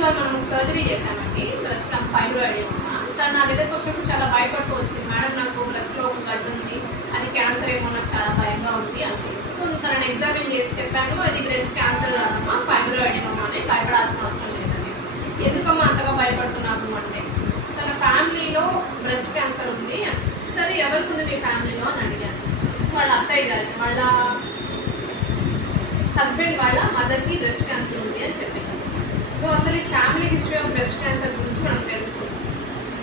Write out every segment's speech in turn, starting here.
ఇవాళ మనం సర్జరీ చేసామండి, బ్రెస్ట్ ఫైబ్రాయిడేమా. తను నా దగ్గరకు వచ్చినప్పుడు చాలా భయపడుతూ వచ్చింది, మేడం నాకు బ్రెస్ట్లో ఒక గడ్డ ఉంది, అది క్యాన్సర్ ఏమో, నాకు చాలా భయంగా ఉంది అంతే. సో తనని ఎగ్జామిన్ చేసి చెప్పాను, అది బ్రెస్ట్ క్యాన్సర్ కాదమ్మా, ఫైబ్రాయిడేమా అని, భయపడాల్సిన అవసరం లేదని. ఎందుకమ్మా అంతగా భయపడుతున్నాను అంటే, తన ఫ్యామిలీలో బ్రెస్ట్ క్యాన్సర్ ఉంది. సరే ఎవరికి ఉంది మీ ఫ్యామిలీలో అని అడిగాను. వాళ్ళ అత్తయ్య గారికి, వాళ్ళ హస్బెండ్ వాళ్ళ మదర్కి బ్రెస్ట్ క్యాన్సర్ ఉంది అని చెప్పాను. సో అసలు ఈ family history of breast cancer గురించి మనం తెలుసుకుంటాం.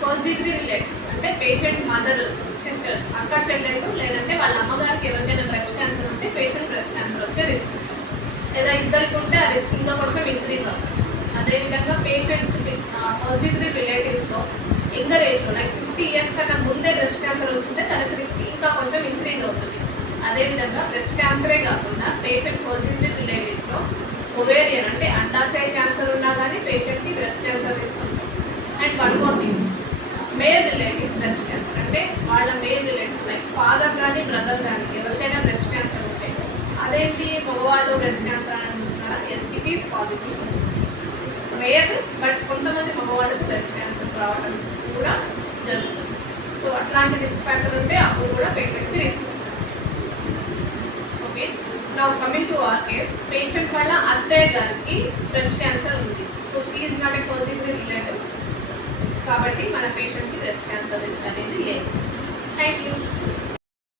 ఫస్ట్ డిగ్రీ రిలేటివ్స్ అంటే పేషెంట్ మదర్, సిస్టర్స్, అక్క చెల్లెళ్ళు, లేదంటే వాళ్ళ అమ్మగారికి ఎవరికైనా బ్రెస్ట్ క్యాన్సర్ ఉంటే పేషెంట్ బ్రెస్ట్ క్యాన్సర్ వచ్చే రిస్క్, లేదా ఇద్దరికి ఉంటే ఆ రిస్క్ ఇంకా కొంచెం ఇంక్రీజ్ అవుతుంది. అదేవిధంగా పేషెంట్ ఫస్ట్ డిగ్రీ రిలేటివ్స్లో యంగర్ ఏజ్లో లైక్ 50 years కన్నా ముందే బ్రెస్ట్ క్యాన్సర్ వచ్చింటే తనకి రిస్క్ ఇంకా కొంచెం ఇంక్రీజ్ అవుతుంది. అదేవిధంగా బ్రెస్ట్ క్యాన్సరే కాకుండా పేషెంట్ ఫస్ట్ డిగ్రీ రిలేటివ్స్లో ఒవేరియన్ అంటే అండాశయ క్యాన్సర్ ఉన్నా కానీ పేషెంట్కి బ్రెస్ట్ క్యాన్సర్ రిస్క్ ఉంటుంది. And one more thing, male relatives breast cancer అంటే వాళ్ళ మేల్ రిలేటివ్స్ లైక్ ఫాదర్ కానీ బ్రదర్ కానీ ఎవరికైనా బ్రెస్ట్ క్యాన్సర్ ఉంటే, అదేంటి మగవాళ్ళు బ్రెస్ట్ క్యాన్సర్ అని చూస్తున్నారా? Yes, it is positive, rare, but కొంతమంది మగవాళ్ళకి బ్రెస్ట్ క్యాన్సర్ రావడం కూడా జరుగుతుంది. సో అట్లాంటి రిస్క్ ఫ్యాక్టర్ ఉంటే అప్పుడు కూడా పేషెంట్కి రిస్క్ ఉంటుంది. Okay, now coming to our case, patient వాళ్ళ అత్తయ్య గారికి బ్రెస్ట్ క్యాన్సర్ ఉంది. So she is not a first degree relative, కాబట్టి మన పేషెంట్కి బ్రెస్ట్ క్యాన్సర్ రిస్క్ అనేది లేదు. Thank you.